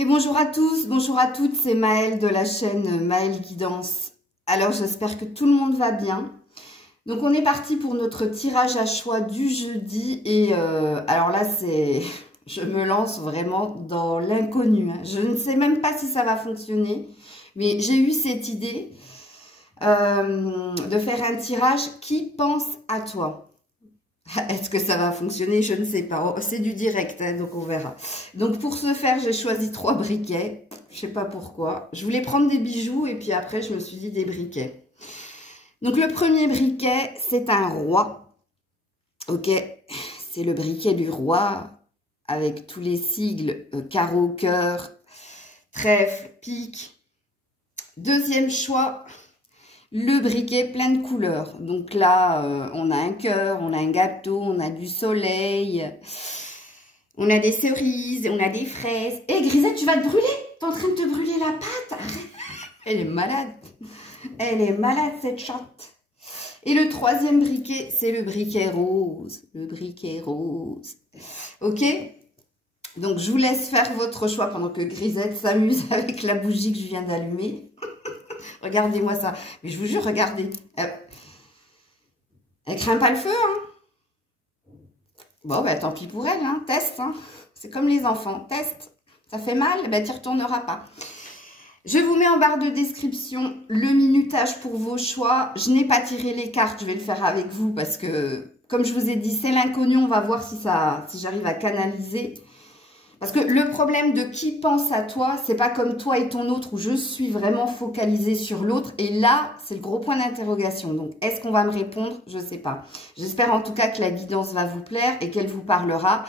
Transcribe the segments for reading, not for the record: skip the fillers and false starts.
Et bonjour à tous, bonjour à toutes, c'est Maëlle de la chaîne Maëlle Guidance. Alors j'espère que tout le monde va bien. Donc on est parti pour notre tirage à choix du jeudi et alors là je me lance vraiment dans l'inconnu. Je ne sais même pas si ça va fonctionner, mais j'ai eu cette idée de faire un tirage qui pense à toi. Est-ce que ça va fonctionner? Je ne sais pas. C'est du direct, hein, donc on verra. Donc pour ce faire, j'ai choisi 3 briquets. Je sais pas pourquoi. Je voulais prendre des bijoux et puis après, je me suis dit des briquets. Donc le premier briquet, c'est un roi. Ok, c'est le briquet du roi avec tous les sigles carreau, cœur, trèfle, pique. Deuxième choix. Le briquet plein de couleurs. Donc là, on a un cœur, on a un gâteau, on a du soleil, on a des cerises, on a des fraises. Hé, Grisette, tu vas te brûler? T'es en train de te brûler la patte? Elle est malade. Elle est malade, cette chatte. Et le troisième briquet, c'est le briquet rose. Le briquet rose. Ok? Donc, je vous laisse faire votre choix pendant que Grisette s'amuse avec la bougie que je viens d'allumer. Regardez-moi ça. Mais je vous jure, regardez. Elle craint pas le feu, hein. Bon, ben tant pis pour elle, hein. Teste, hein. C'est comme les enfants. Teste. Ça fait mal, ben tu n'y retourneras pas. Je vous mets en barre de description le minutage pour vos choix. Je n'ai pas tiré les cartes, je vais le faire avec vous parce que, comme je vous ai dit, c'est l'inconnu. On va voir si j'arrive à canaliser. Parce que le problème de qui pense à toi, c'est pas comme toi et ton autre où je suis vraiment focalisée sur l'autre. Et là, c'est le gros point d'interrogation. Donc, est-ce qu'on va me répondre? Je sais pas. J'espère en tout cas que la guidance va vous plaire et qu'elle vous parlera.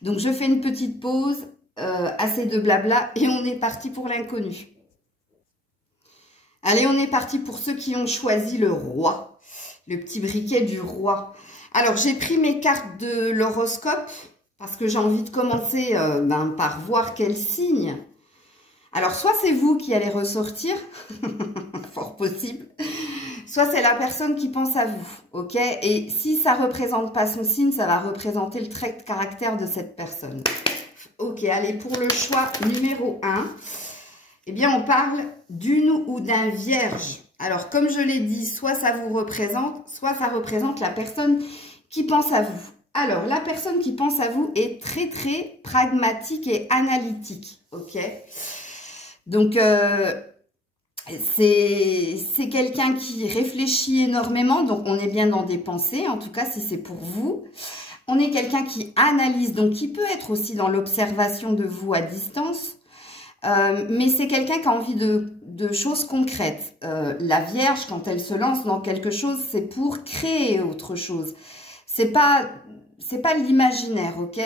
Donc, je fais une petite pause, assez de blabla et on est parti pour l'inconnu. Allez, on est parti pour ceux qui ont choisi le roi. Le petit briquet du roi. Alors, j'ai pris mes cartes de l'horoscope. Parce que j'ai envie de commencer par voir quel signe. Alors, soit c'est vous qui allez ressortir, fort possible, soit c'est la personne qui pense à vous, ok? Et si ça ne représente pas son signe, ça va représenter le trait de caractère de cette personne. Ok, allez, pour le choix numéro 1, eh bien, on parle d'une ou d'un vierge. Alors, comme je l'ai dit, soit ça vous représente, soit ça représente la personne qui pense à vous. Alors, la personne qui pense à vous est très, très pragmatique et analytique, ok? Donc, c'est quelqu'un qui réfléchit énormément, donc on est bien dans des pensées, en tout cas, si c'est pour vous. On est quelqu'un qui analyse, donc qui peut être aussi dans l'observation de vous à distance, mais c'est quelqu'un qui a envie de choses concrètes. La Vierge, quand elle se lance dans quelque chose, c'est pour créer autre chose. C'est pas l'imaginaire, ok?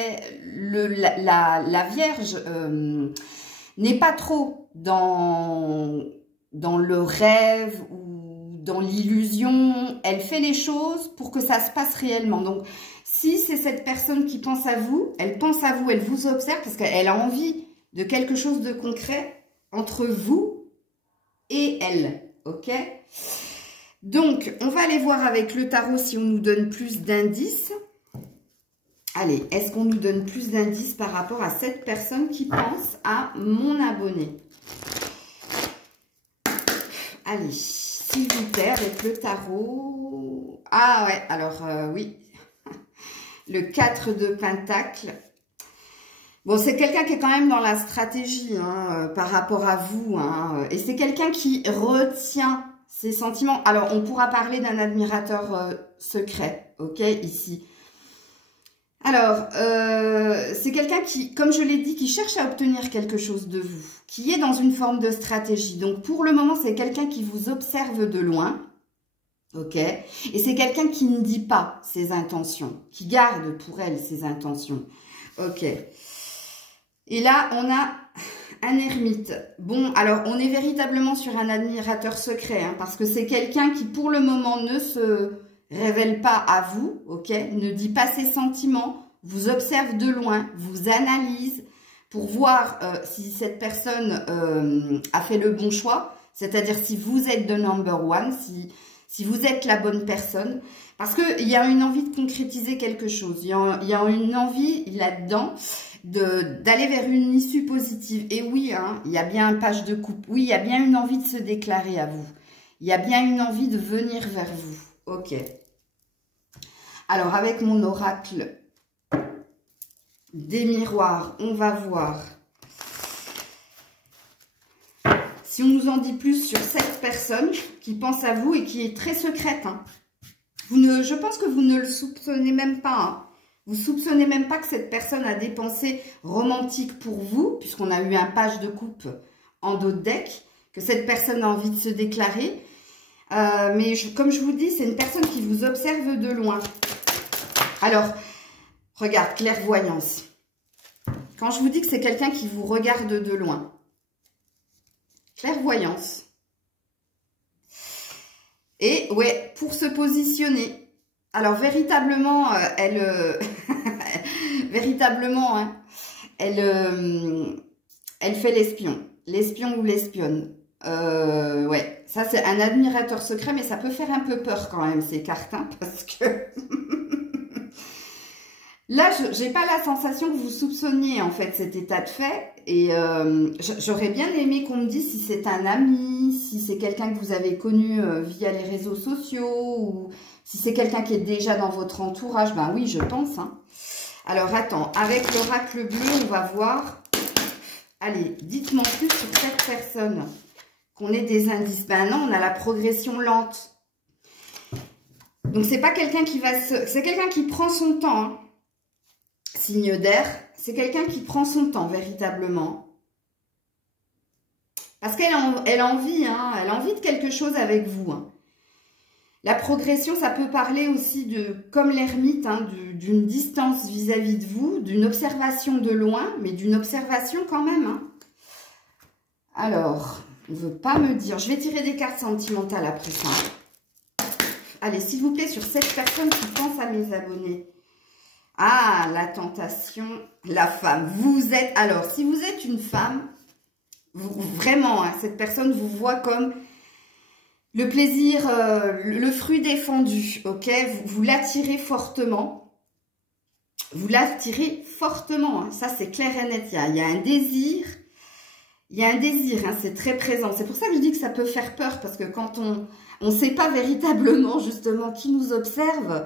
La Vierge n'est pas trop dans le rêve ou dans l'illusion. Elle fait les choses pour que ça se passe réellement. Donc, si c'est cette personne qui pense à vous, elle pense à vous, elle vous observe parce qu'elle a envie de quelque chose de concret entre vous et elle, ok? Donc, on va aller voir avec le tarot si on nous donne plus d'indices. Allez, est-ce qu'on nous donne plus d'indices par rapport à cette personne qui pense à mon abonné? Allez, s'il vous plaît, avec le tarot. Ah ouais, alors oui. Le 4 de Pentacle. Bon, c'est quelqu'un qui est quand même dans la stratégie hein, par rapport à vous. Hein, et c'est quelqu'un qui retient ses sentiments. Alors, on pourra parler d'un admirateur secret, ok, ici. Alors, c'est quelqu'un qui, comme je l'ai dit, qui cherche à obtenir quelque chose de vous, qui est dans une forme de stratégie. Donc, pour le moment, c'est quelqu'un qui vous observe de loin, ok? Et c'est quelqu'un qui ne dit pas ses intentions, qui garde pour elle ses intentions, ok? Et là, on a un ermite. Bon, alors, on est véritablement sur un admirateur secret, hein, parce que c'est quelqu'un qui, pour le moment, ne se révèle pas à vous, ok? Ne dit pas ses sentiments, vous observe de loin, vous analyse pour voir si cette personne a fait le bon choix, c'est-à-dire si vous êtes the number one, si vous êtes la bonne personne, parce qu'il y a une envie de concrétiser quelque chose, il y a une envie là-dedans. d'aller vers une issue positive. Et oui, hein, il y a bien un page de coupe. Oui, il y a bien une envie de se déclarer à vous. Il y a bien une envie de venir vers vous. Ok. Alors, avec mon oracle des miroirs, on va voir si on nous en dit plus sur cette personne qui pense à vous et qui est très secrète. Hein. Je pense que vous ne le soupçonnez même pas. Hein. Vous soupçonnez même pas que cette personne a des pensées romantiques pour vous, puisqu'on a eu un page de coupe en dos de deck, que cette personne a envie de se déclarer. Mais comme je vous dis, c'est une personne qui vous observe de loin. Alors, regarde, clairvoyance. Quand je vous dis que c'est quelqu'un qui vous regarde de loin, clairvoyance. Et ouais, pour se positionner. Alors, véritablement, véritablement, hein, elle fait l'espion. L'espion ou l'espionne. Ouais, ça c'est un admirateur secret, mais ça peut faire un peu peur quand même, ces cartes, hein, parce que... Là, j'ai pas la sensation que vous soupçonniez en fait cet état de fait. Et j'aurais bien aimé qu'on me dise si c'est un ami, si c'est quelqu'un que vous avez connu via les réseaux sociaux, ou si c'est quelqu'un qui est déjà dans votre entourage. Ben oui, je pense. Hein. Alors attends, avec l'oracle bleu, on va voir. Allez, dites-moi plus sur cette personne. Qu'on ait des indices. Ben non, on a la progression lente. Donc c'est pas quelqu'un qui va se... C'est quelqu'un qui prend son temps. Hein. Signe d'air, c'est quelqu'un qui prend son temps véritablement. Parce qu'elle a envie, hein, elle a envie de quelque chose avec vous. Hein. La progression, ça peut parler aussi de, comme l'ermite, hein, d'une distance vis-à-vis de vous, d'une observation de loin, mais d'une observation quand même. Hein. Alors, on ne veut pas me dire, je vais tirer des cartes sentimentales après ça. Allez, s'il vous plaît, sur cette personne qui pense à mes abonnés. Ah, la tentation, la femme. Vous êtes, alors, si vous êtes une femme, vraiment, hein, cette personne vous voit comme le plaisir, le fruit défendu, ok? Vous l'attirez fortement. Vous l'attirez fortement, hein, ça c'est clair et net. Il y a un désir, hein, c'est très présent. C'est pour ça que je dis que ça peut faire peur, parce que quand on ne sait pas véritablement, justement, qui nous observe...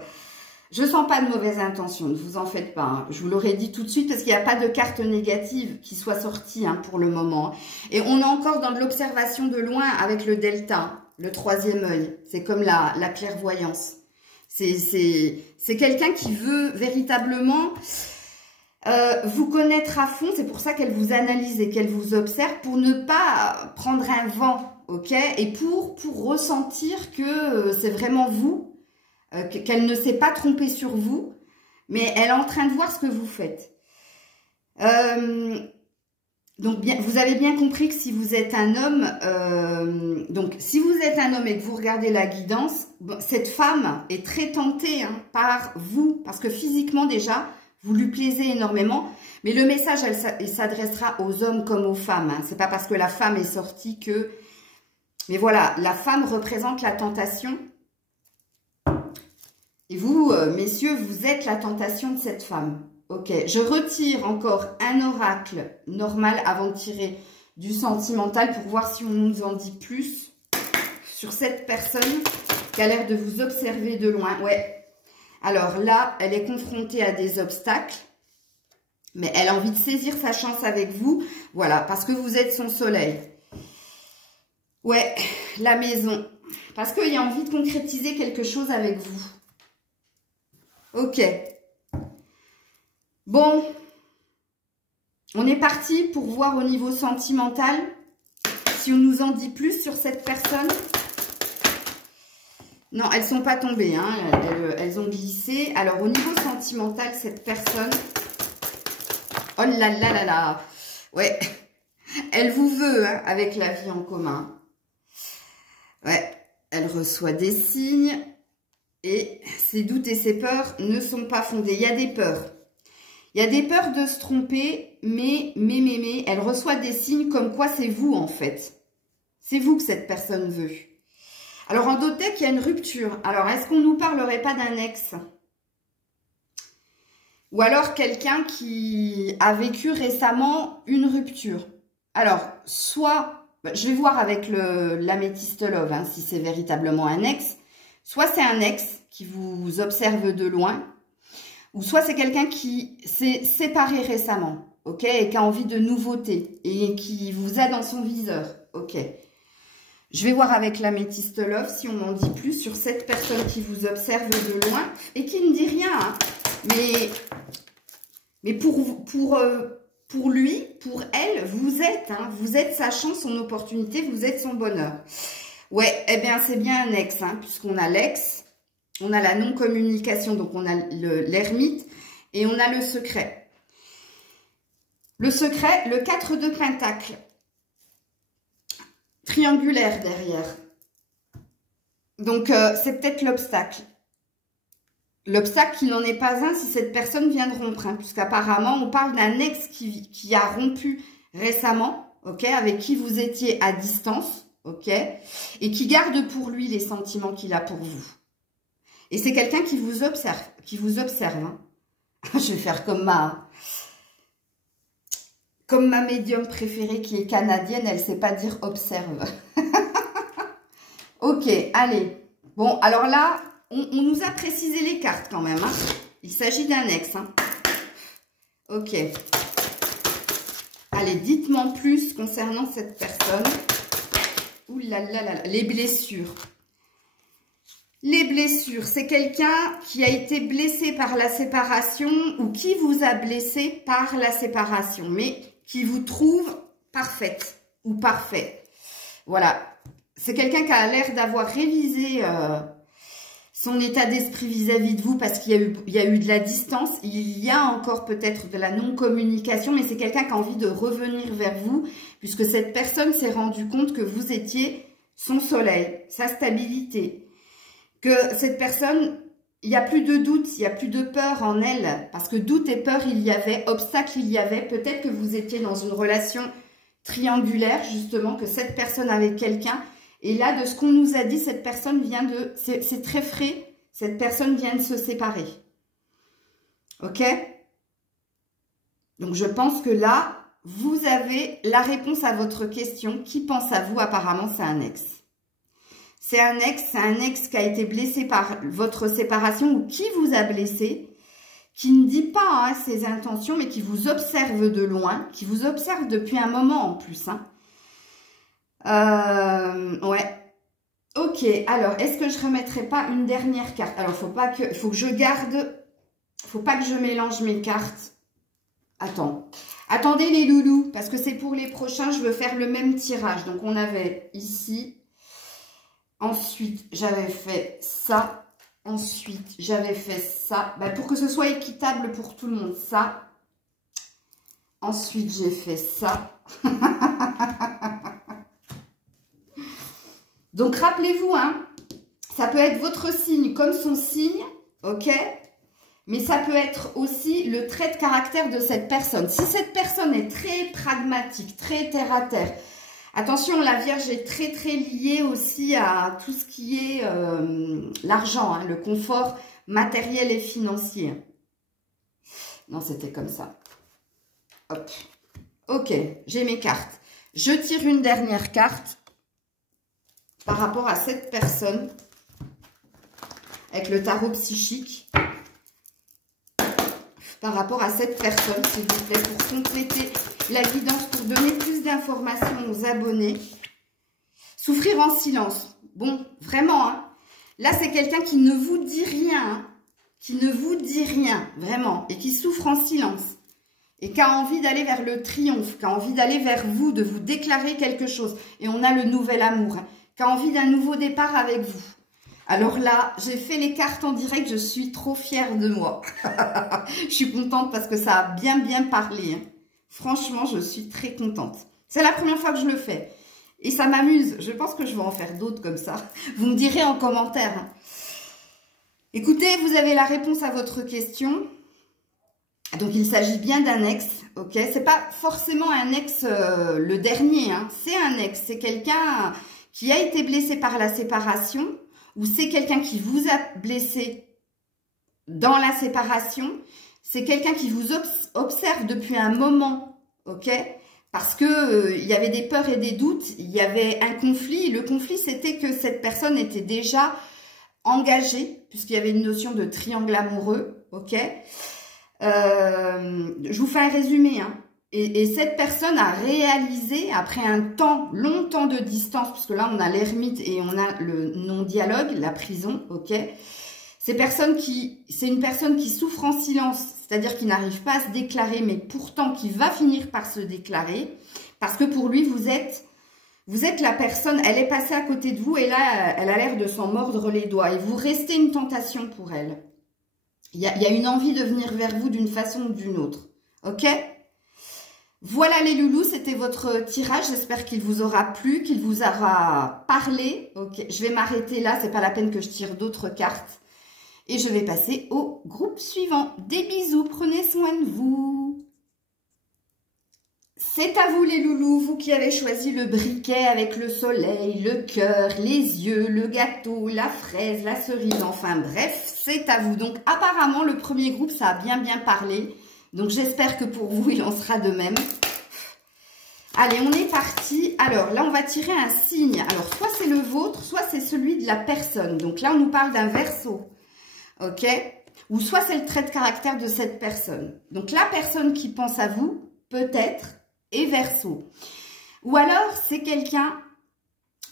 Je ne sens pas de mauvaise intention, ne vous en faites pas. Hein. Je vous l'aurais dit tout de suite parce qu'il n'y a pas de carte négative qui soit sortie hein, pour le moment. Et on est encore dans de l'observation de loin avec le delta, le troisième œil. C'est comme la clairvoyance. C'est quelqu'un qui veut véritablement vous connaître à fond. C'est pour ça qu'elle vous analyse et qu'elle vous observe pour ne pas prendre un vent, ok? Et pour ressentir que c'est vraiment vous. Qu'elle ne s'est pas trompée sur vous, mais elle est en train de voir ce que vous faites. Donc, vous avez bien compris que si vous êtes un homme, donc si vous êtes un homme et que vous regardez la guidance, bon, cette femme est très tentée hein, par vous, parce que physiquement déjà, vous lui plaisez énormément, mais le message, il s'adressera aux hommes comme aux femmes. Hein. C'est pas parce que la femme est sortie que... Mais voilà, la femme représente la tentation. Et vous, messieurs, vous êtes la tentation de cette femme. Ok, je retire encore un oracle normal avant de tirer du sentimental pour voir si on nous en dit plus sur cette personne qui a l'air de vous observer de loin. Ouais, alors là, elle est confrontée à des obstacles, mais elle a envie de saisir sa chance avec vous. Voilà, parce que vous êtes son soleil. Ouais, la maison. Parce qu'il a envie de concrétiser quelque chose avec vous. Ok. Bon. On est parti pour voir au niveau sentimental si on nous en dit plus sur cette personne. Non, elles ne sont pas tombées. Hein. Elles ont glissé. Alors, au niveau sentimental, cette personne... Oh là là là là. Ouais. Elle vous veut hein, avec la vie en commun. Ouais. Elle reçoit des signes. Et ses doutes et ses peurs ne sont pas fondés. Il y a des peurs. Il y a des peurs de se tromper, mais, elle reçoit des signes comme quoi c'est vous, en fait. C'est vous que cette personne veut. Alors, en d'autres decks, il y a une rupture. Alors, est-ce qu'on ne nous parlerait pas d'un ex? Ou alors quelqu'un qui a vécu récemment une rupture. Alors, soit, je vais voir avec l'améthyste love, hein, si c'est véritablement un ex. Soit c'est un ex qui vous observe de loin, ou soit c'est quelqu'un qui s'est séparé récemment, ok, et qui a envie de nouveautés, et qui vous a dans son viseur, ok. Je vais voir avec l'améthyste love si on m'en dit plus sur cette personne qui vous observe de loin, et qui ne dit rien, hein. Mais pour lui, pour elle, vous êtes sa chance, son opportunité, vous êtes son bonheur. Ouais, eh bien, c'est bien un ex, hein, puisqu'on a l'ex, on a la non-communication, donc on a l'ermite, et on a le secret. Le secret, le 4 de Pentacle, triangulaire derrière. Donc, c'est peut-être l'obstacle. L'obstacle qui n'en est pas un si cette personne vient de rompre, hein, puisqu'apparemment, on parle d'un ex qui a rompu récemment, ok, avec qui vous étiez à distance, ok, et qui garde pour lui les sentiments qu'il a pour vous. Et c'est quelqu'un qui vous observe, hein. Je vais faire comme ma médium préférée qui est canadienne, elle ne sait pas dire observe. Ok, allez. Bon, alors là, on nous a précisé les cartes quand même, hein. Il s'agit d'un ex, hein. Ok. Allez, dites-moi plus concernant cette personne. Ouh là là là, les blessures. Les blessures, c'est quelqu'un qui a été blessé par la séparation ou qui vous a blessé par la séparation, mais qui vous trouve parfaite ou parfait. Voilà. C'est quelqu'un qui a l'air d'avoir révisé son état d'esprit vis-à-vis de vous parce qu'il y a eu de la distance. Il y a encore peut-être de la non-communication, mais c'est quelqu'un qui a envie de revenir vers vous puisque cette personne s'est rendue compte que vous étiez son soleil, sa stabilité. Que cette personne, il n'y a plus de doute, il n'y a plus de peur en elle. Parce que doute et peur, il y avait, obstacle, il y avait. Peut-être que vous étiez dans une relation triangulaire, justement, que cette personne avait quelqu'un. Et là, de ce qu'on nous a dit, cette personne vient de... C'est très frais, cette personne vient de se séparer. Ok? Donc, je pense que là, vous avez la réponse à votre question. Qui pense à vous? Apparemment, c'est un ex. C'est un ex qui a été blessé par votre séparation ou qui vous a blessé, qui ne dit pas hein, ses intentions, mais qui vous observe de loin, qui vous observe depuis un moment en plus. Hein. Ouais. Ok, alors, est-ce que je ne remettrai pas une dernière carte? Alors, faut pas que je garde, faut pas que je mélange mes cartes. Attendez les loulous, parce que c'est pour les prochains, je veux faire le même tirage. Donc, on avait ici... Ensuite, j'avais fait ça. Ensuite, j'avais fait ça. Ben, pour que ce soit équitable pour tout le monde, ça. Ensuite, j'ai fait ça. Donc, rappelez-vous, hein, ça peut être votre signe comme son signe, ok? Mais ça peut être aussi le trait de caractère de cette personne. Si cette personne est très pragmatique, très terre-à-terre, attention, la Vierge est très très liée aussi à tout ce qui est l'argent, hein, le confort matériel et financier. Non, c'était comme ça. Hop. Ok, j'ai mes cartes. Je tire une dernière carte par rapport à cette personne avec le tarot psychique. Par rapport à cette personne, s'il vous plaît, pour compléter la guidance, pour donner plus d'informations aux abonnés. Souffrir en silence. Bon, vraiment, hein. Là, c'est quelqu'un qui ne vous dit rien, hein, qui ne vous dit rien, vraiment, et qui souffre en silence. Et qui a envie d'aller vers le triomphe, qui a envie d'aller vers vous, de vous déclarer quelque chose. Et on a le nouvel amour, hein, qui a envie d'un nouveau départ avec vous. Alors là, j'ai fait les cartes en direct, je suis trop fière de moi. Je suis contente parce que ça a bien parlé. Hein. Franchement, je suis très contente. C'est la première fois que je le fais. Et ça m'amuse. Je pense que je vais en faire d'autres comme ça. Vous me direz en commentaire. Hein. Écoutez, vous avez la réponse à votre question. Donc, il s'agit bien d'un ex. Ok, c'est pas forcément un ex le dernier. Hein. C'est un ex. C'est quelqu'un qui a été blessé par la séparation. Ou c'est quelqu'un qui vous a blessé dans la séparation. c'est quelqu'un qui vous observe depuis un moment, ok? Parce que il y avait des peurs et des doutes, il y avait un conflit. Le conflit, c'était que cette personne était déjà engagée, puisqu'il y avait une notion de triangle amoureux, ok? Je vous fais un résumé, hein. Et cette personne a réalisé, après un temps, longtemps de distance, puisque là, on a l'ermite et on a le non-dialogue, la prison, ok? C'est une personne qui souffre en silence, c'est-à-dire qui n'arrive pas à se déclarer, mais pourtant qui va finir par se déclarer, parce que pour lui, vous êtes la personne, elle est passée à côté de vous, et là, elle a l'air de s'en mordre les doigts, et vous restez une tentation pour elle. Il y a une envie de venir vers vous d'une façon ou d'une autre, ok? Voilà les loulous, c'était votre tirage. J'espère qu'il vous aura plu, qu'il vous aura parlé. Ok, je vais m'arrêter là, c'est pas la peine que je tire d'autres cartes. Et je vais passer au groupe suivant. Des bisous, prenez soin de vous. C'est à vous les loulous, vous qui avez choisi le briquet avec le soleil, le cœur, les yeux, le gâteau, la fraise, la cerise, enfin bref, c'est à vous. Donc apparemment le premier groupe ça a bien parlé. Donc, j'espère que pour vous, il en sera de même. Allez, on est parti. Alors, là, on va tirer un signe. Alors, soit c'est le vôtre, soit c'est celui de la personne. Donc, là, on nous parle d'un Verseau. OK? Ou soit c'est le trait de caractère de cette personne. Donc, la personne qui pense à vous, peut-être, est Verseau. Ou alors, c'est quelqu'un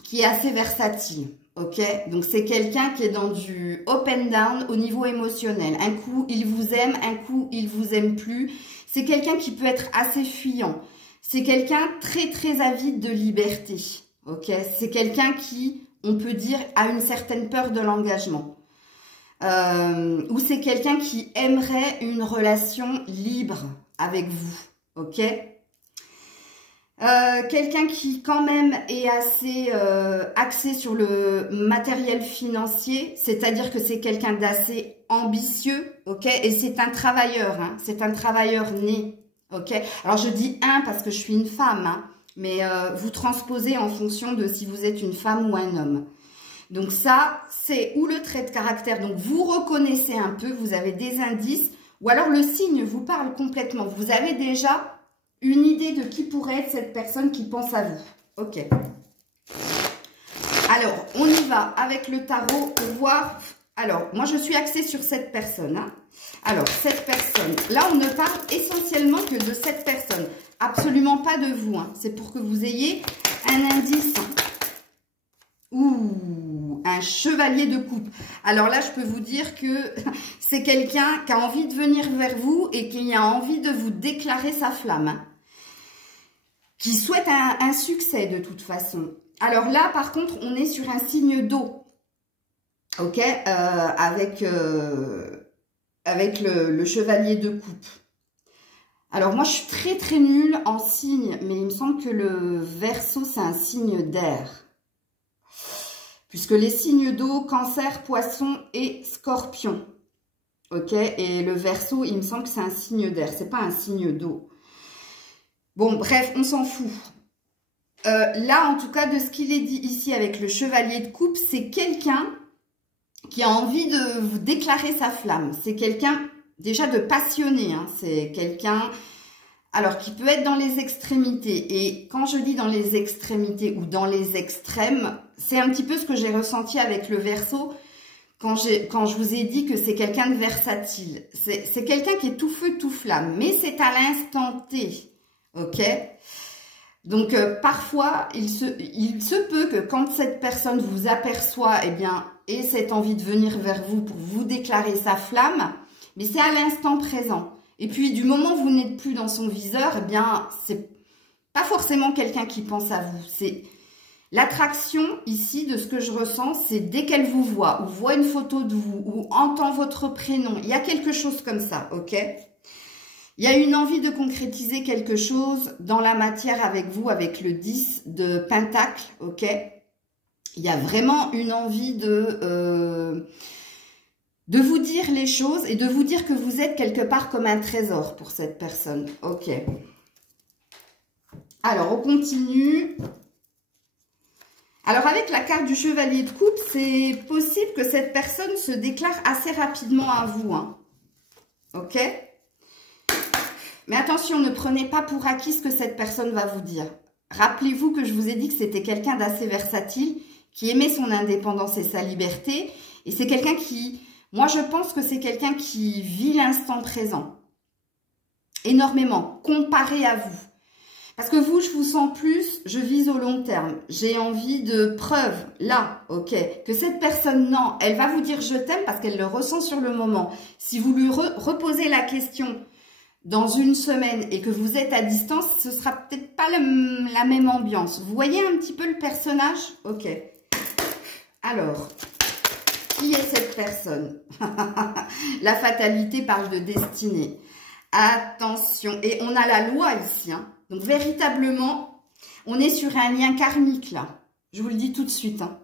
qui est assez versatile. Ok, donc c'est quelqu'un qui est dans du up and down au niveau émotionnel. Un coup, il vous aime, un coup, il vous aime plus. C'est quelqu'un qui peut être assez fuyant. C'est quelqu'un très avide de liberté. Ok, c'est quelqu'un qui, on peut dire, a une certaine peur de l'engagement. Ou c'est quelqu'un qui aimerait une relation libre avec vous. Ok. Quelqu'un qui quand même est assez axé sur le matériel financier, c'est-à-dire que c'est quelqu'un d'assez ambitieux, ok, et c'est un travailleur, hein, c'est un travailleur né, ok. Alors je dis un parce que je suis une femme, hein, mais vous transposez en fonction de si vous êtes une femme ou un homme. Donc ça, c'est ou le trait de caractère, donc vous reconnaissez un peu, vous avez des indices, ou alors le signe vous parle complètement, vous avez déjà une idée de qui pourrait être cette personne qui pense à vous. Ok. Alors, on y va avec le tarot pour voir. Alors, moi, je suis axée sur cette personne. Hein. Alors, cette personne. Là, on ne parle essentiellement que de cette personne. Absolument pas de vous. Hein. C'est pour que vous ayez un indice. Ouh, un chevalier de coupe. Alors là, je peux vous dire que c'est quelqu'un qui a envie de venir vers vous et qui a envie de vous déclarer sa flamme. Hein. Qui souhaite un succès de toute façon. Alors là, par contre, on est sur un signe d'eau. Ok, avec le chevalier de coupe. Alors moi, je suis très nulle en signe, mais il me semble que le Verseau, c'est un signe d'air. Puisque les signes d'eau, Cancer, Poisson et Scorpion. Ok, et le Verseau, il me semble que c'est un signe d'air, c'est pas un signe d'eau. Bon, bref, on s'en fout. Là, en tout cas, de ce qu'il est dit ici avec le chevalier de coupe, c'est quelqu'un qui a envie de vous déclarer sa flamme. C'est quelqu'un déjà de passionné. Hein. C'est quelqu'un, alors qui peut être dans les extrémités. Et quand je dis dans les extrémités ou dans les extrêmes, c'est un petit peu ce que j'ai ressenti avec le Verseau quand je vous ai dit que c'est quelqu'un de versatile. C'est quelqu'un qui est tout feu, tout flamme. Mais c'est à l'instant T. Ok, donc parfois il se peut que quand cette personne vous aperçoit, eh bien, ait cette envie de venir vers vous pour vous déclarer sa flamme, mais c'est à l'instant présent. Et puis du moment où vous n'êtes plus dans son viseur, eh bien, c'est pas forcément quelqu'un qui pense à vous. C'est l'attraction ici de ce que je ressens, c'est dès qu'elle vous voit ou voit une photo de vous ou entend votre prénom, il y a quelque chose comme ça, ok. Il y a une envie de concrétiser quelque chose dans la matière avec vous, avec le 10 de Pentacle, ok. Il y a vraiment une envie de vous dire les choses et de vous dire que vous êtes quelque part comme un trésor pour cette personne, ok. Alors, on continue. Alors, avec la carte du chevalier de coupe, c'est possible que cette personne se déclare assez rapidement à vous, hein, ok. Mais attention, ne prenez pas pour acquis ce que cette personne va vous dire. Rappelez-vous que je vous ai dit que c'était quelqu'un d'assez versatile, qui aimait son indépendance et sa liberté. Et c'est quelqu'un qui, moi je pense que c'est quelqu'un qui vit l'instant présent. Énormément, comparé à vous. Parce que vous, je vous sens plus, je vise au long terme. J'ai envie de preuves, là, ok. Que cette personne, non, elle va vous dire je t'aime parce qu'elle le ressent sur le moment. Si vous lui reposez la question dans une semaine et que vous êtes à distance, ce sera peut-être pas la même ambiance. Vous voyez un petit peu le personnage? Ok. Alors, qui est cette personne? La fatalité parle de destinée. Attention, et on a la loi ici, hein. Donc, véritablement, on est sur un lien karmique, là. Je vous le dis tout de suite, hein.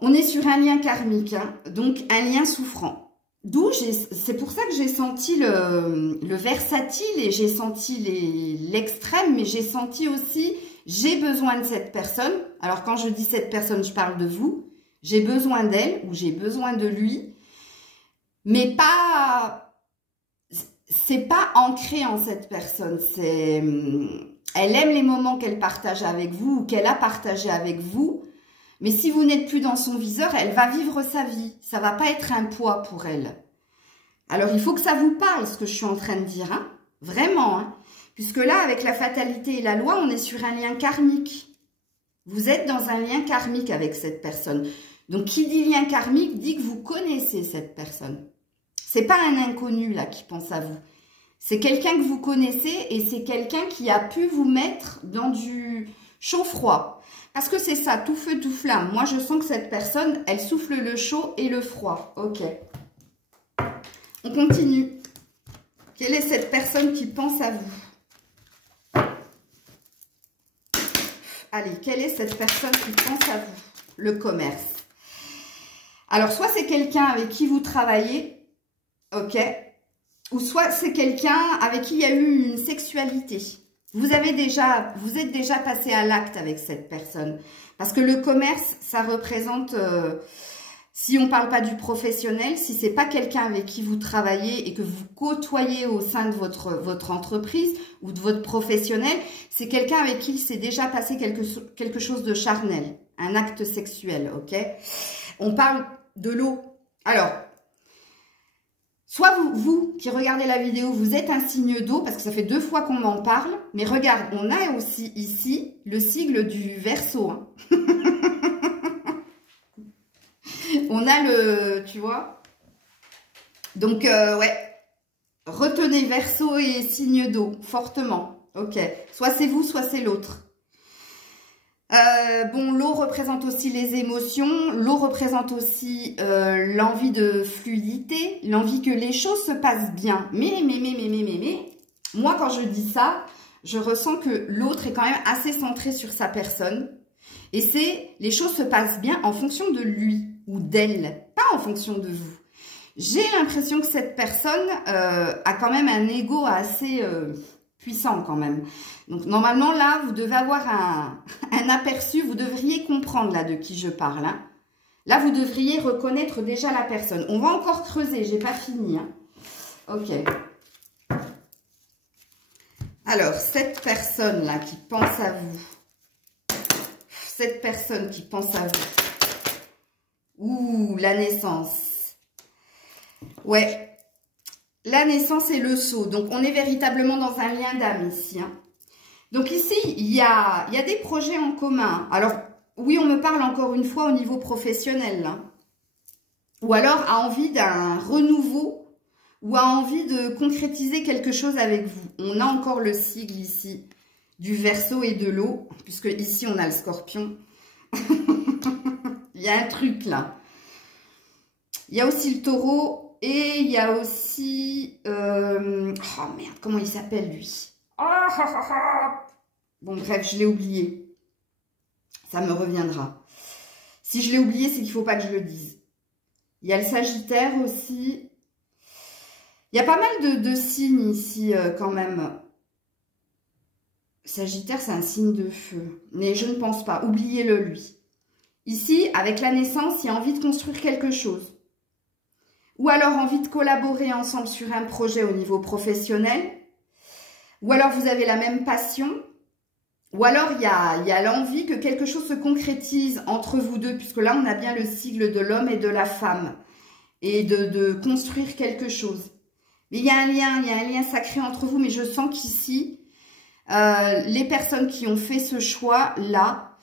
On est sur un lien karmique, hein. Donc un lien souffrant. D'où, c'est pour ça que j'ai senti le versatile et j'ai senti l'extrême, mais j'ai senti aussi, j'ai besoin de cette personne. Alors, quand je dis cette personne, je parle de vous. J'ai besoin d'elle ou j'ai besoin de lui, mais pas... C'est pas ancré en cette personne. Elle aime les moments qu'elle partage avec vous ou qu'elle a partagé avec vous. Mais si vous n'êtes plus dans son viseur, elle va vivre sa vie. Ça va pas être un poids pour elle. Alors, il faut que ça vous parle, ce que je suis en train de dire. Hein. Vraiment. Hein. Puisque là, avec la fatalité et la loi, on est sur un lien karmique. Vous êtes dans un lien karmique avec cette personne. Donc, qui dit lien karmique dit que vous connaissez cette personne. C'est pas un inconnu là qui pense à vous. C'est quelqu'un que vous connaissez et c'est quelqu'un qui a pu vous mettre dans du chaud-froid. Parce que c'est ça, tout feu, tout flamme. Moi, je sens que cette personne, elle souffle le chaud et le froid. Ok. On continue. Quelle est cette personne qui pense à vous? Allez, quelle est cette personne qui pense à vous? Le commerce. Alors, soit c'est quelqu'un avec qui vous travaillez. Ok, ou soit c'est quelqu'un avec qui il y a eu une sexualité. Vous êtes déjà passé à l'acte avec cette personne. Parce que le commerce, ça représente, si on ne parle pas du professionnel, si c'est pas quelqu'un avec qui vous travaillez et que vous côtoyez au sein de votre entreprise ou de votre professionnel, c'est quelqu'un avec qui il s'est déjà passé quelque chose de charnel, un acte sexuel, ok? On parle de l'eau. Alors, soit vous qui regardez la vidéo, vous êtes un signe d'eau, parce que ça fait 2 fois qu'on m'en parle. Mais regarde, on a aussi ici le sigle du Verseau. Hein. On a le, tu vois. Donc, ouais. Retenez Verseau et signe d'eau, fortement. Ok. Soit c'est vous, soit c'est l'autre. Bon, l'eau représente aussi les émotions, l'eau représente aussi l'envie de fluidité, l'envie que les choses se passent bien. Mais, moi quand je dis ça, je ressens que l'autre est quand même assez centré sur sa personne. Et c'est, les choses se passent bien en fonction de lui ou d'elle, pas en fonction de vous. J'ai l'impression que cette personne a quand même un ego assez... puissant quand même. Donc normalement là, vous devez avoir un aperçu, vous devriez comprendre là de qui je parle. Hein. Là, vous devriez reconnaître déjà la personne. On va encore creuser, j'ai pas fini. Hein. Ok. Alors, cette personne là qui pense à vous. Cette personne qui pense à vous. Ouh, la naissance. Ouais. La naissance et le sceau. Donc, on est véritablement dans un lien d'âme ici. Hein. Donc, ici, il y a des projets en commun. Alors, oui, on me parle encore une fois au niveau professionnel. Hein. Ou alors, a envie d'un renouveau ou a envie de concrétiser quelque chose avec vous. On a encore le sigle ici du Verseau et de l'eau. Puisque ici, on a le Scorpion. Il y a un truc là. Il y a aussi le Taureau. Et il y a aussi... oh merde, comment il s'appelle lui? Bon bref, je l'ai oublié. Ça me reviendra. Si je l'ai oublié, c'est qu'il ne faut pas que je le dise. Il y a le Sagittaire aussi. Il y a pas mal de signes ici quand même. Sagittaire, c'est un signe de feu. Mais je ne pense pas. Oubliez-le lui. Ici, avec la naissance, il y a envie de construire quelque chose. ou alors envie de collaborer ensemble sur un projet au niveau professionnel, ou alors vous avez la même passion, ou alors il y a l'envie que quelque chose se concrétise entre vous deux, puisque là on a bien le sigle de l'homme et de la femme, et de construire quelque chose. Mais il y a un lien sacré entre vous, mais je sens qu'ici, les personnes qui ont fait ce choix-là,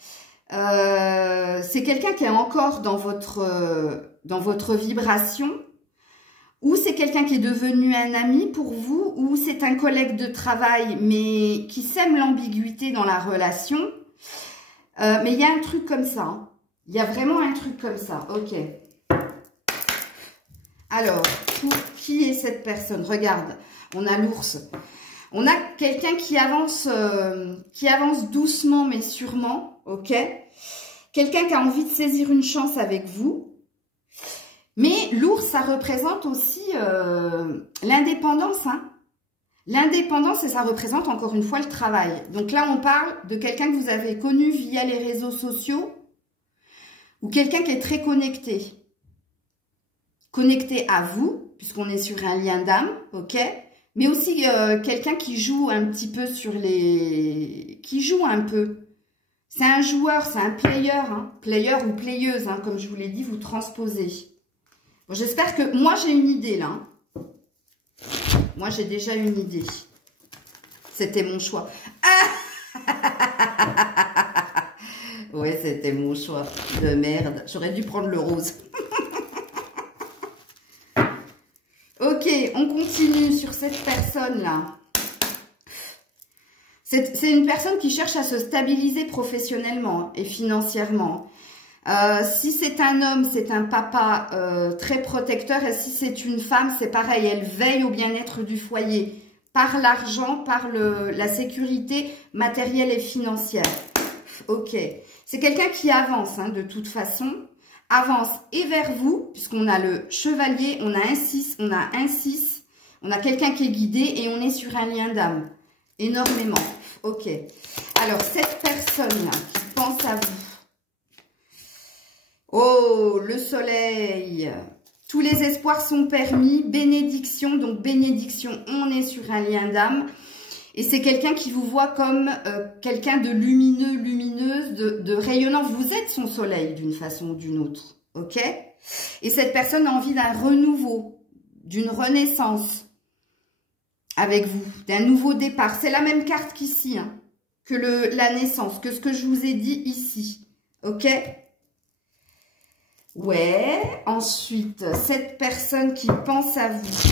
c'est quelqu'un qui est encore dans votre vibration, ou c'est quelqu'un qui est devenu un ami pour vous, ou c'est un collègue de travail, mais qui sème l'ambiguïté dans la relation. Mais il y a un truc comme ça. Hein. Il y a vraiment un truc comme ça. Ok. Alors, pour qui est cette personne? Regarde, on a l'ours. On a quelqu'un qui avance doucement mais sûrement. Ok. Quelqu'un qui a envie de saisir une chance avec vous. Mais l'ours, ça représente aussi l'indépendance. Hein. L'indépendance, et ça représente encore une fois le travail. Donc là, on parle de quelqu'un que vous avez connu via les réseaux sociaux ou quelqu'un qui est très connecté. Connecté à vous, puisqu'on est sur un lien d'âme, ok? Mais aussi quelqu'un qui joue un petit peu sur les... qui joue un peu. C'est un joueur, c'est un player, hein. Player ou playeuse, hein, comme je vous l'ai dit, vous transposez. Bon, j'espère que... Moi, j'ai une idée, là. Moi, j'ai déjà une idée. C'était mon choix. Ah ouais, c'était mon choix de merde. J'aurais dû prendre le rose. Ok, on continue sur cette personne-là. C'est une personne qui cherche à se stabiliser professionnellement et financièrement. Si c'est un homme, c'est un papa très protecteur. Et si c'est une femme, c'est pareil. Elle veille au bien-être du foyer par l'argent, par la sécurité matérielle et financière. Ok. C'est quelqu'un qui avance, hein, de toute façon. Avance et vers vous, puisqu'on a le chevalier, on a un 6, on a un 6. On a quelqu'un qui est guidé et on est sur un lien d'âme. Énormément. Ok. Alors, cette personne-là qui pense à vous. Oh, le soleil. Tous les espoirs sont permis. Bénédiction. Donc, bénédiction, on est sur un lien d'âme. Et c'est quelqu'un qui vous voit comme quelqu'un de lumineux, lumineuse, de rayonnant. Vous êtes son soleil d'une façon ou d'une autre. Ok? Et cette personne a envie d'un renouveau, d'une renaissance avec vous, d'un nouveau départ. C'est la même carte qu'ici, hein, que la naissance, que ce que je vous ai dit ici. Ok? Ouais, ensuite, cette personne qui pense à vous.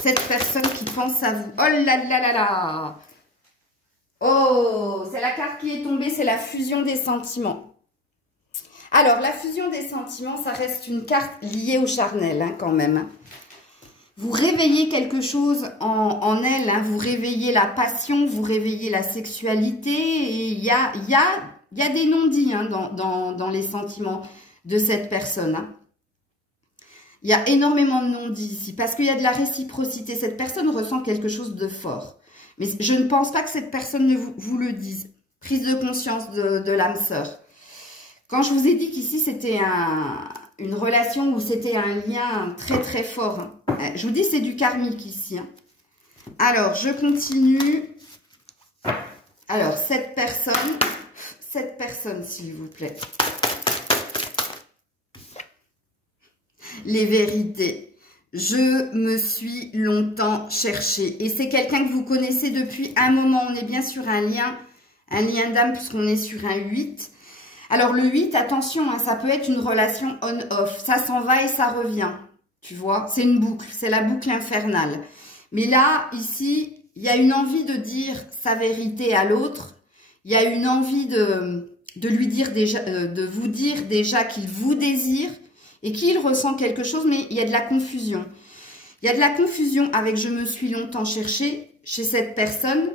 Cette personne qui pense à vous. Oh là là là là. Oh, c'est la carte qui est tombée, c'est la fusion des sentiments. Alors, la fusion des sentiments, ça reste une carte liée au charnel, hein, quand même. Vous réveillez quelque chose en elle, hein, vous réveillez la passion, vous réveillez la sexualité, et il y a des non-dits, hein, dans les sentiments de cette personne. Hein. Il y a énormément de non-dits ici, parce qu'il y a de la réciprocité. Cette personne ressent quelque chose de fort. Mais je ne pense pas que cette personne ne vous le dise. Prise de conscience de l'âme sœur. Quand je vous ai dit qu'ici, c'était une relation où c'était un lien très très fort. Hein. Je vous dis, c'est du karmique ici. Hein. Alors, je continue. Alors, cette personne, s'il vous plaît. Les vérités. Je me suis longtemps cherchée. Et c'est quelqu'un que vous connaissez depuis un moment. On est bien sur un lien d'âme puisqu'on est sur un 8. Alors le 8, attention, hein, ça peut être une relation on-off. Ça s'en va et ça revient. Tu vois, c'est une boucle. C'est la boucle infernale. Mais là, ici, il y a une envie de dire sa vérité à l'autre. Il y a une envie de lui dire déjà, de vous dire déjà qu'il vous désire. Et qu'il ressent quelque chose, mais il y a de la confusion. Il y a de la confusion avec « je me suis longtemps cherché » chez cette personne,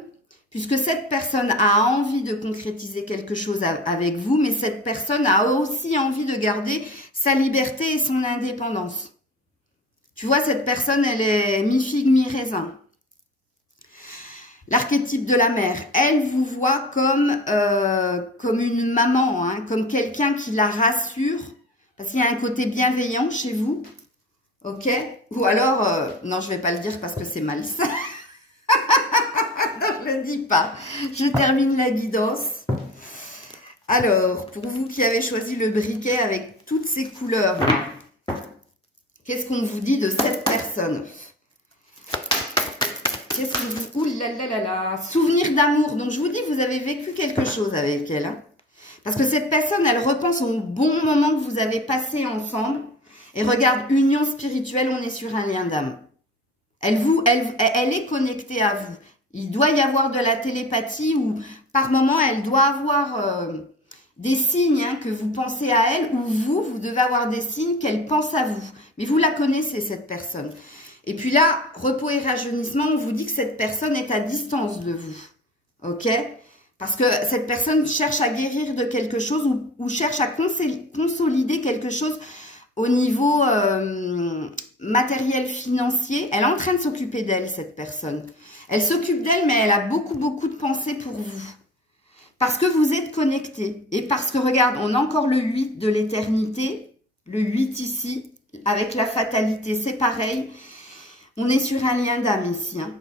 puisque cette personne a envie de concrétiser quelque chose avec vous, mais cette personne a aussi envie de garder sa liberté et son indépendance. Tu vois, cette personne, elle est mi-figue, mi-raisin. L'archétype de la mère, elle vous voit comme une maman, hein, comme quelqu'un qui la rassure, Parce qu'il y a un côté bienveillant chez vous. Ok? Ou alors, non, je vais pas le dire parce que c'est malsain. Non, je le dis pas. Je termine la guidance. Alors, pour vous qui avez choisi le briquet avec toutes ces couleurs, qu'est-ce qu'on vous dit de cette personne? Qu'est-ce que vous... Ouh là là là là. Souvenir d'amour. Donc, je vous dis, vous avez vécu quelque chose avec elle. Hein. Parce que cette personne, elle repense au bon moment que vous avez passé ensemble. Et regarde, union spirituelle, on est sur un lien d'âme. Elle est connectée à vous. Il doit y avoir de la télépathie ou par moment, elle doit avoir des signes hein, que vous pensez à elle ou vous devez avoir des signes qu'elle pense à vous. Mais vous la connaissez, cette personne. Et puis là, repos et rajeunissement, on vous dit que cette personne est à distance de vous. Ok? Parce que cette personne cherche à guérir de quelque chose ou cherche à consolider quelque chose au niveau matériel, financier. Elle est en train de s'occuper d'elle, cette personne. Elle s'occupe d'elle, mais elle a beaucoup de pensées pour vous. Parce que vous êtes connectés. Et parce que, regarde, on a encore le 8 de l'éternité. Le 8 ici, avec la fatalité, c'est pareil. On est sur un lien d'âme ici. Hein.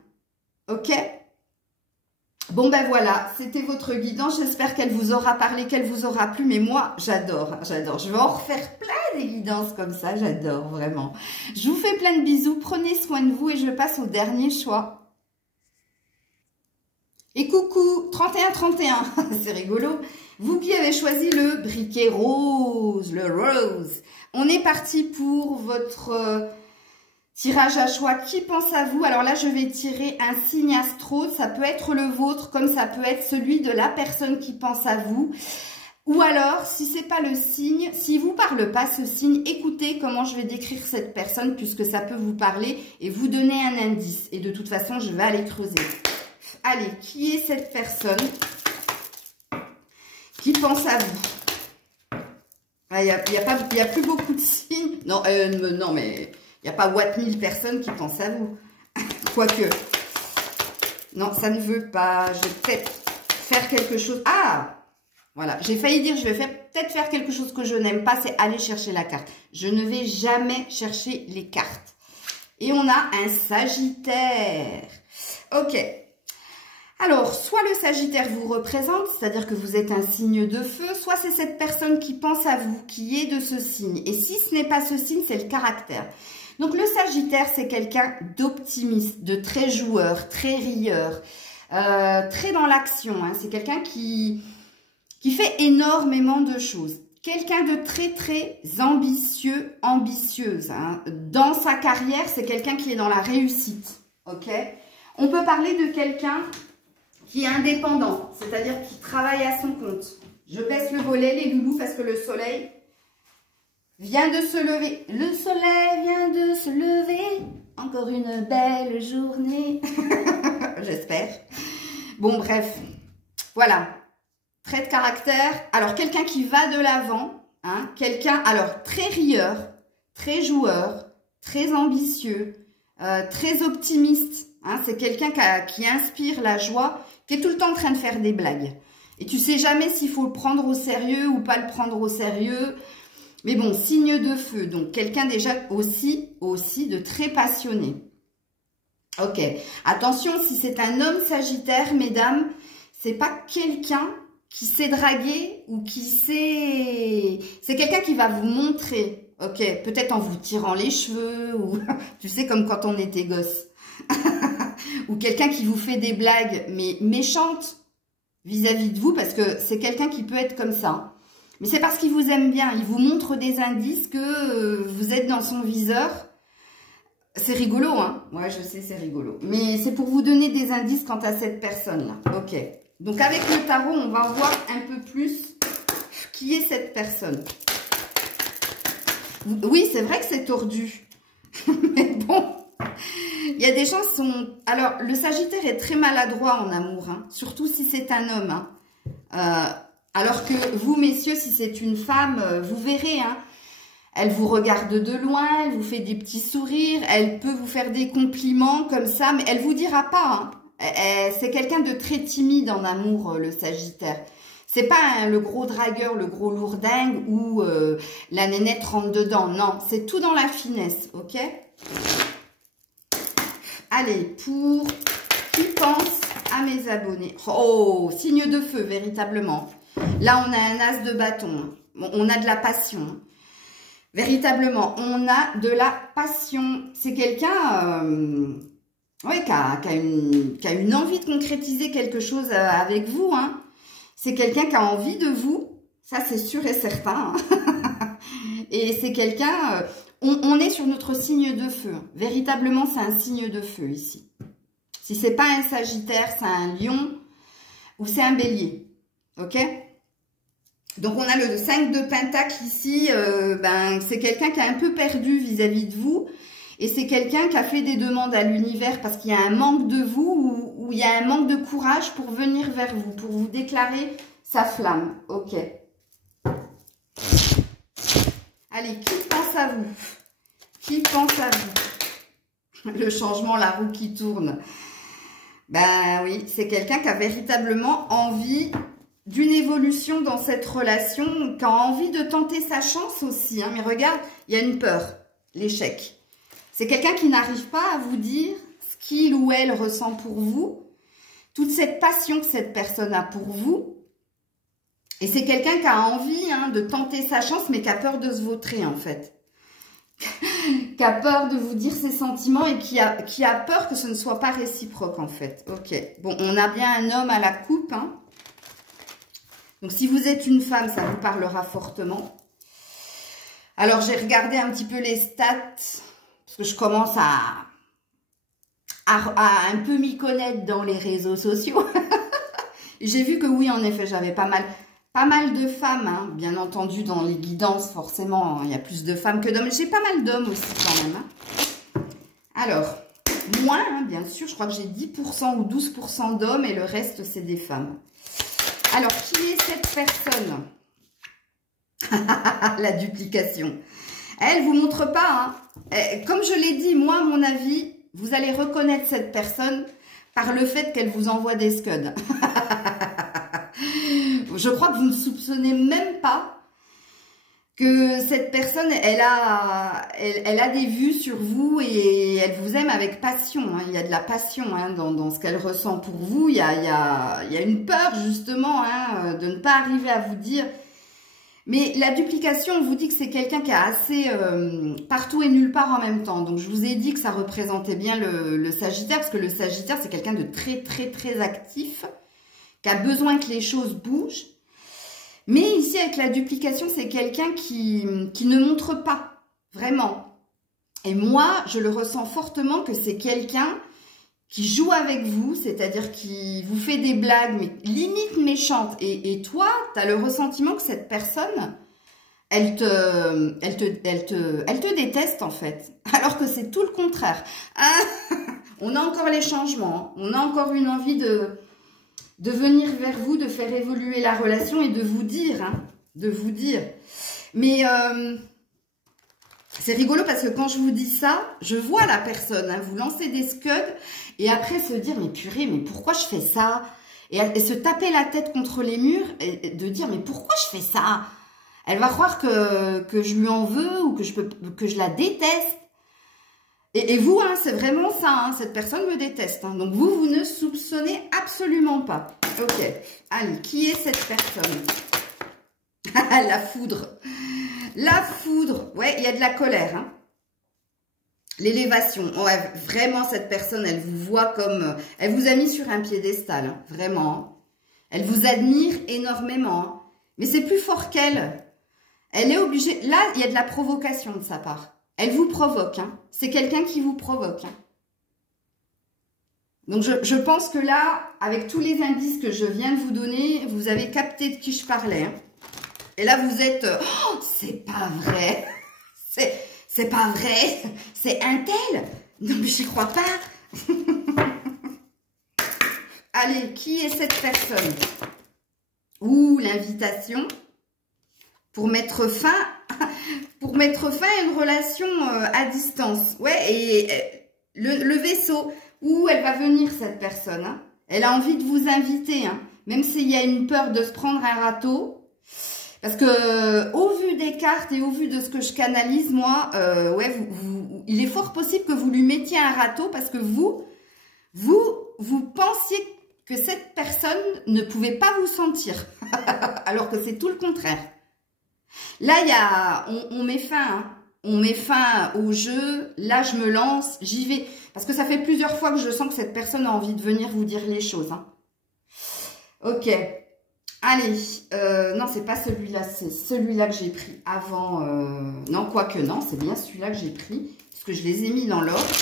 Ok? Bon, ben voilà, c'était votre guidance. J'espère qu'elle vous aura parlé, qu'elle vous aura plu. Mais moi, j'adore, j'adore. Je vais en refaire plein des guidances comme ça. J'adore, vraiment. Je vous fais plein de bisous. Prenez soin de vous et je passe au dernier choix. Et coucou, 31-31, c'est rigolo. Vous qui avez choisi le briquet rose, le rose. On est parti pour votre tirage à choix. Qui pense à vous? Alors là, je vais tirer un signe astro. Ça peut être le vôtre, comme ça peut être celui de la personne qui pense à vous. Ou alors, si c'est pas le signe, si vous parle pas ce signe, écoutez comment je vais décrire cette personne, puisque ça peut vous parler et vous donner un indice. Et de toute façon, je vais aller creuser. Allez, qui est cette personne qui pense à vous? Il n'y a plus beaucoup de signes. Non, non mais il n'y a pas Watt 1000 personnes qui pensent à vous. Quoique. Non, ça ne veut pas. Je vais peut-être faire quelque chose. Ah! Voilà, j'ai failli dire je vais peut-être faire quelque chose que je n'aime pas, c'est aller chercher la carte. Je ne vais jamais chercher les cartes. Et on a un Sagittaire. Ok. Alors, soit le Sagittaire vous représente, c'est-à-dire que vous êtes un signe de feu, soit c'est cette personne qui pense à vous, qui est de ce signe. Et si ce n'est pas ce signe, c'est le caractère. Donc, le Sagittaire, c'est quelqu'un d'optimiste, de très joueur, très rieur, très dans l'action. Hein. C'est quelqu'un qui fait énormément de choses. Quelqu'un de très ambitieux, ambitieuse. Hein. Dans sa carrière, c'est quelqu'un qui est dans la réussite. Ok? On peut parler de quelqu'un qui est indépendant, c'est-à-dire qui travaille à son compte. Je baisse le volet, les loulous, parce que le soleil vient de se lever. Le soleil vient de se lever. Encore une belle journée. J'espère. Bon, bref. Voilà. Trait de caractère. Alors, quelqu'un qui va de l'avant. Hein, quelqu'un, alors, très rieur, très joueur, très ambitieux, très optimiste. Hein, c'est quelqu'un qui inspire la joie, qui est tout le temps en train de faire des blagues. Et tu sais jamais s'il faut le prendre au sérieux ou pas le prendre au sérieux. Mais bon, signe de feu. Donc, quelqu'un déjà aussi de très passionné. Ok. Attention, si c'est un homme Sagittaire, mesdames, c'est pas quelqu'un qui sait draguer ou qui sait... C'est quelqu'un qui va vous montrer. Ok. Peut-être en vous tirant les cheveux ou... tu sais, comme quand on était gosse. Ou quelqu'un qui vous fait des blagues, mais méchantes vis-à-vis de vous, parce que c'est quelqu'un qui peut être comme ça. Mais c'est parce qu'il vous aime bien, il vous montre des indices que vous êtes dans son viseur. C'est rigolo, hein? Ouais, je sais, c'est rigolo. Mais c'est pour vous donner des indices quant à cette personne-là. Ok. Donc, avec le tarot, on va voir un peu plus qui est cette personne. Oui, c'est vrai que c'est tordu. Mais bon... Il y a des gens qui sont... Alors, le Sagittaire est très maladroit en amour, hein, surtout si c'est un homme. Hein. Alors que vous, messieurs, si c'est une femme, vous verrez, hein, elle vous regarde de loin, elle vous fait des petits sourires, elle peut vous faire des compliments comme ça, mais elle vous dira pas. Hein. C'est quelqu'un de très timide en amour, le Sagittaire. C'est pas le gros dragueur, le gros lourdingue où la nénette rentre dedans. Non, c'est tout dans la finesse, ok? Allez, pour qui pense à mes abonnés? Oh, signe de feu, véritablement. Là, on a un as de bâton. On a de la passion. Véritablement, on a de la passion. C'est quelqu'un ouais, qui a une envie de concrétiser quelque chose avec vous. Hein. C'est quelqu'un qui a envie de vous. Ça, c'est sûr et certain. Hein. Et c'est quelqu'un... on est sur notre signe de feu. Véritablement, c'est un signe de feu ici. Si c'est pas un Sagittaire, c'est un Lion ou c'est un Bélier. Ok? Donc, on a le 5 de Pentacle ici. C'est quelqu'un qui est un peu perdu vis-à-vis de vous. Et c'est quelqu'un qui a fait des demandes à l'univers parce qu'il y a un manque de vous ou il y a un manque de courage pour venir vers vous, pour vous déclarer sa flamme. Ok. Allez, qui pense à vous? Qui pense à vous? Le changement, la roue qui tourne. Ben oui, c'est quelqu'un qui a véritablement envie d'une évolution dans cette relation, qui a envie de tenter sa chance aussi. Hein. Mais regarde, il y a une peur, l'échec. C'est quelqu'un qui n'arrive pas à vous dire ce qu'il ou elle ressent pour vous, toute cette passion que cette personne a pour vous. Et c'est quelqu'un qui a envie de tenter sa chance, mais qui a peur de se vautrer en fait. Qui a peur de vous dire ses sentiments et qui a peur que ce ne soit pas réciproque en fait. Ok, bon, on a bien un homme à la coupe. Hein. Donc, si vous êtes une femme, ça vous parlera fortement. Alors, j'ai regardé un petit peu les stats, parce que je commence à un peu m'y connaître dans les réseaux sociaux. J'ai vu que oui, en effet, j'avais pas mal de femmes, hein. Bien entendu, dans les guidances, forcément, il y a plus de femmes que d'hommes. J'ai pas mal d'hommes aussi quand même. Hein. Alors, moins, hein, bien sûr, je crois que j'ai 10% ou 12% d'hommes et le reste, c'est des femmes. Alors, qui est cette personne? La duplication. Elle vous montre pas. Hein. Comme je l'ai dit, moi, à mon avis, vous allez reconnaître cette personne par le fait qu'elle vous envoie des scuds. Je crois que vous ne soupçonnez même pas que cette personne, elle a des vues sur vous et elle vous aime avec passion. Hein. Il y a de la passion dans ce qu'elle ressent pour vous. Il y a une peur justement de ne pas arriver à vous dire. Mais la duplication, on vous dit que c'est quelqu'un qui est assez partout et nulle part en même temps. Donc je vous ai dit que ça représentait bien le Sagittaire, parce que le Sagittaire, c'est quelqu'un de très très très actif, qui a besoin que les choses bougent. Mais ici, avec la duplication, c'est quelqu'un qui ne montre pas, vraiment. Et moi, je le ressens fortement que c'est quelqu'un qui joue avec vous, c'est-à-dire qui vous fait des blagues, mais limite méchantes. Et toi, tu as le ressentiment que cette personne, elle te déteste, en fait. Alors que c'est tout le contraire. Ah, on a encore les changements. On a encore une envie de venir vers vous, de faire évoluer la relation et de vous dire. Hein, de vous dire. Mais c'est rigolo parce que quand je vous dis ça, je vois la personne hein, vous lancer des scuds et après se dire, mais purée, mais pourquoi je fais ça? Et se taper la tête contre les murs et de dire, mais pourquoi je fais ça? Elle va croire que je lui en veux ou que je la déteste. Et vous, hein, c'est vraiment ça, hein, cette personne me déteste. Hein, donc vous ne soupçonnez absolument pas. Ok, allez, qui est cette personne? La foudre. La foudre, ouais, il y a de la colère. Hein. L'élévation, ouais, vraiment, cette personne, elle vous voit comme... Elle vous a mis sur un piédestal, hein, vraiment. Elle vous admire énormément. Hein. Mais c'est plus fort qu'elle. Elle est obligée... Là, il y a de la provocation de sa part. Elle vous provoque. Hein. C'est quelqu'un qui vous provoque. Hein. Donc, je pense que là, avec tous les indices que je viens de vous donner, vous avez capté de qui je parlais. Hein. Et là, vous êtes... Oh, c'est pas vrai. C'est pas vrai. C'est un tel. Non, mais j'y crois pas. Allez, qui est cette personne? Ouh, l'invitation pour mettre fin à une relation à distance. Ouais, et le vaisseau. Où elle va venir, cette personne. Hein. Elle a envie de vous inviter, hein, même s'il y a une peur de se prendre un râteau. Parce que au vu des cartes et au vu de ce que je canalise, moi, ouais, il est fort possible que vous lui mettiez un râteau parce que vous pensiez que cette personne ne pouvait pas vous sentir. Alors que c'est tout le contraire. Là, il y a, on met fin, hein. On met fin au jeu. Là, je me lance, j'y vais. Parce que ça fait plusieurs fois que je sens que cette personne a envie de venir vous dire les choses. Hein. Ok. Allez. Non, c'est pas celui-là. C'est celui-là que j'ai pris avant. Non, quoique non. C'est bien celui-là que j'ai pris. Parce que je les ai mis dans l'ordre.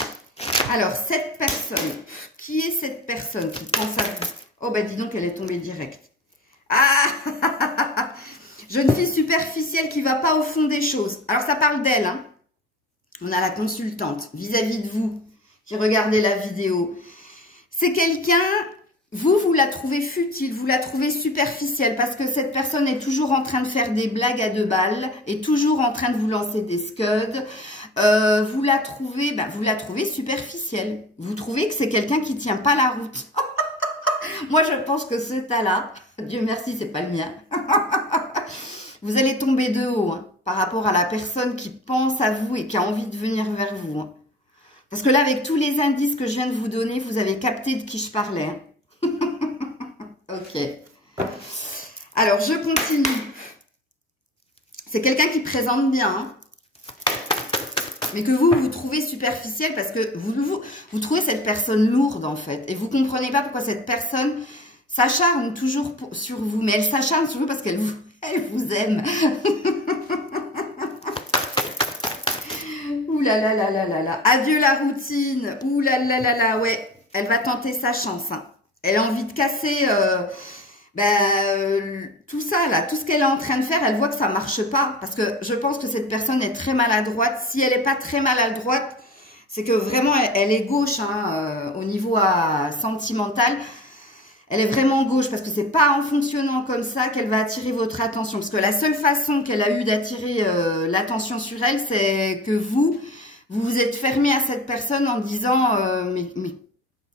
Alors, cette personne. Qui est cette personne qui pense à vous? Oh, bah dis donc, elle est tombée direct. Ah jeune fille superficielle qui va pas au fond des choses. Alors, ça parle d'elle. Hein. On a la consultante vis-à-vis de vous qui regardez la vidéo. C'est quelqu'un, vous la trouvez futile, vous la trouvez superficielle parce que cette personne est toujours en train de faire des blagues à 2 balles, est toujours en train de vous lancer des scuds. Vous la trouvez superficielle. Vous trouvez que c'est quelqu'un qui tient pas la route. Moi, je pense que ce tas-là, Dieu merci, c'est pas le mien. Vous allez tomber de haut hein, par rapport à la personne qui pense à vous et qui a envie de venir vers vous. Hein. Parce que là, avec tous les indices que je viens de vous donner, vous avez capté de qui je parlais. Hein. Ok. Alors, je continue. C'est quelqu'un qui présente bien. Hein. Mais que vous trouvez superficielle parce que vous trouvez cette personne lourde en fait. Et vous ne comprenez pas pourquoi cette personne s'acharne toujours sur vous. Mais elle s'acharne sur vous parce qu'elle vous aime. Ouh là là là là là là. Adieu la routine. Ouh là là là là. Ouais, elle va tenter sa chance. Hein. Elle a envie de casser tout ça là, tout ce qu'elle est en train de faire, elle voit que ça marche pas. Parce que je pense que cette personne est très maladroite. Si elle n'est pas très maladroite, c'est que vraiment elle est gauche hein, au niveau sentimental. Elle est vraiment gauche parce que c'est pas en fonctionnant comme ça qu'elle va attirer votre attention. Parce que la seule façon qu'elle a eu d'attirer l'attention sur elle, c'est que vous vous êtes fermé à cette personne en disant mais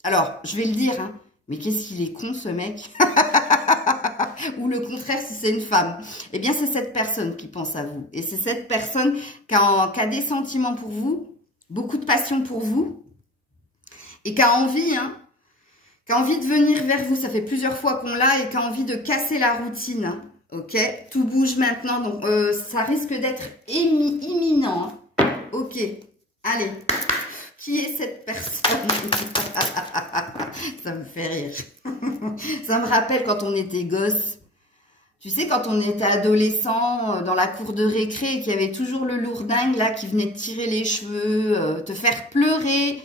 alors je vais le dire hein, mais qu'est-ce qu'il est con ce mec. Ou le contraire si c'est une femme. Eh bien c'est cette personne qui pense à vous. Et c'est cette personne qui a des sentiments pour vous, beaucoup de passion pour vous et qui a envie hein, qui a envie de venir vers vous, ça fait plusieurs fois qu'on l'a, et qui a envie de casser la routine, hein. Ok, tout bouge maintenant, donc ça risque d'être imminent, hein. Ok, allez, qui est cette personne? Ça me fait rire. Ça me rappelle quand on était gosse. Tu sais, quand on était adolescent, dans la cour de récré, et qu'il y avait toujours le lourdingue là qui venait te tirer les cheveux, te faire pleurer.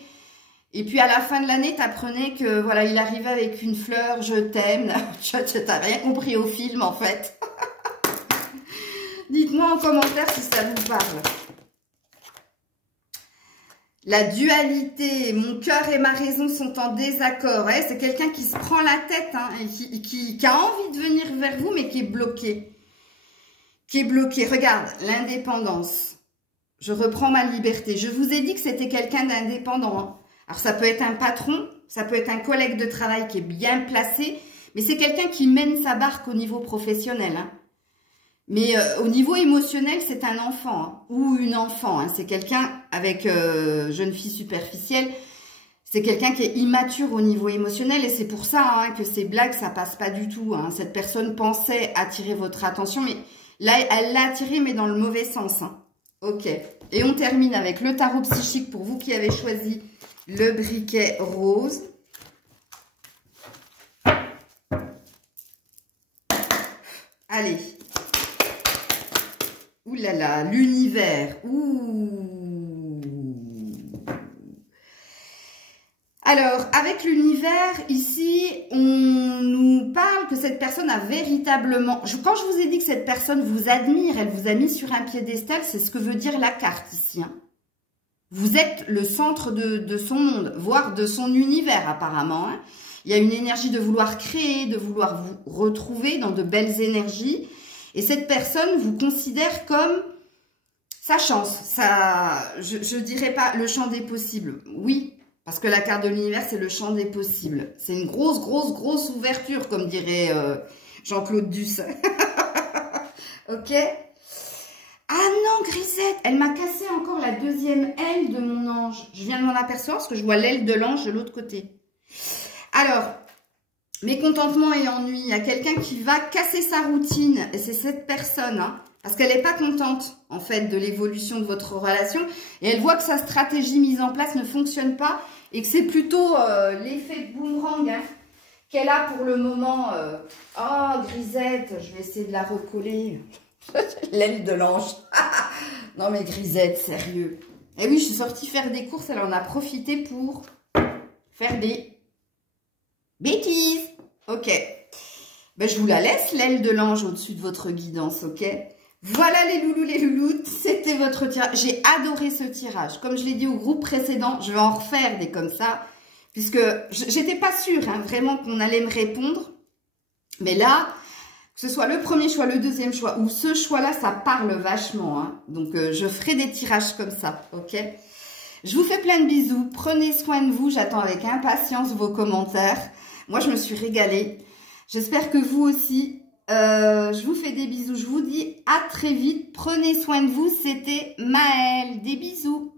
Et puis à la fin de l'année, tu apprenais que voilà, il arrivait avec une fleur, je t'aime. Tu n'as rien compris au film en fait. Dites-moi en commentaire si ça vous parle. La dualité, mon cœur et ma raison sont en désaccord. Ouais, c'est quelqu'un qui se prend la tête hein, et qui a envie de venir vers vous, mais qui est bloqué. Qui est bloqué. Regarde, l'indépendance. Je reprends ma liberté. Je vous ai dit que c'était quelqu'un d'indépendant. Hein. Alors, ça peut être un patron, ça peut être un collègue de travail qui est bien placé, mais c'est quelqu'un qui mène sa barque au niveau professionnel. Hein. Mais au niveau émotionnel, c'est un enfant hein, ou une enfant. Hein. C'est quelqu'un avec jeune fille superficielle. C'est quelqu'un qui est immature au niveau émotionnel et c'est pour ça hein, que ces blagues, ça passe pas du tout. Hein. Cette personne pensait attirer votre attention, mais là, elle l'a attiré, mais dans le mauvais sens. Hein. Ok. Et on termine avec le tarot psychique pour vous qui avez choisi le briquet rose. Allez. Ouh là là, l'univers. Ouh. Alors, avec l'univers, ici, on nous parle que cette personne a véritablement... Quand je vous ai dit que cette personne vous admire, elle vous a mis sur un piédestal, c'est ce que veut dire la carte ici. Hein. Vous êtes le centre de son monde, voire de son univers apparemment. Hein. Il y a une énergie de vouloir créer, de vouloir vous retrouver dans de belles énergies. Et cette personne vous considère comme sa chance. Je dirais pas le champ des possibles. Oui, Parce que la carte de l'univers, c'est le champ des possibles. C'est une grosse, grosse, grosse ouverture, comme dirait Jean-Claude Duss. Ok? Ah non, Grisette, elle m'a cassé encore la deuxième aile de mon ange. Je viens de m'en apercevoir parce que je vois l'aile de l'ange de l'autre côté. Alors, mécontentement et ennui, il y a quelqu'un qui va casser sa routine. Et c'est cette personne, hein, parce qu'elle n'est pas contente, en fait, de l'évolution de votre relation. Et elle voit que sa stratégie mise en place ne fonctionne pas. Et que c'est plutôt l'effet de boomerang, hein, qu'elle a pour le moment. Oh, Grisette, je vais essayer de la recoller. L'aile de l'ange. Non mais Grisette, sérieux. Et oui, je suis sortie faire des courses, elle en a profité pour faire des bêtises. Ok. Ben, je vous la laisse, l'aile de l'ange au-dessus de votre guidance, ok? Voilà les loulous, les louloutes, c'était votre tirage. J'ai adoré ce tirage. Comme je l'ai dit au groupe précédent, je vais en refaire des comme ça. Puisque j'étais pas sûre, hein, vraiment qu'on allait me répondre. Mais là... que ce soit le premier choix, le deuxième choix ou ce choix-là, ça parle vachement. Hein. Donc, je ferai des tirages comme ça, ok? Je vous fais plein de bisous. Prenez soin de vous. J'attends avec impatience vos commentaires. Moi, je me suis régalée. J'espère que vous aussi. Je vous fais des bisous. Je vous dis à très vite. Prenez soin de vous. C'était Maëlle. Des bisous.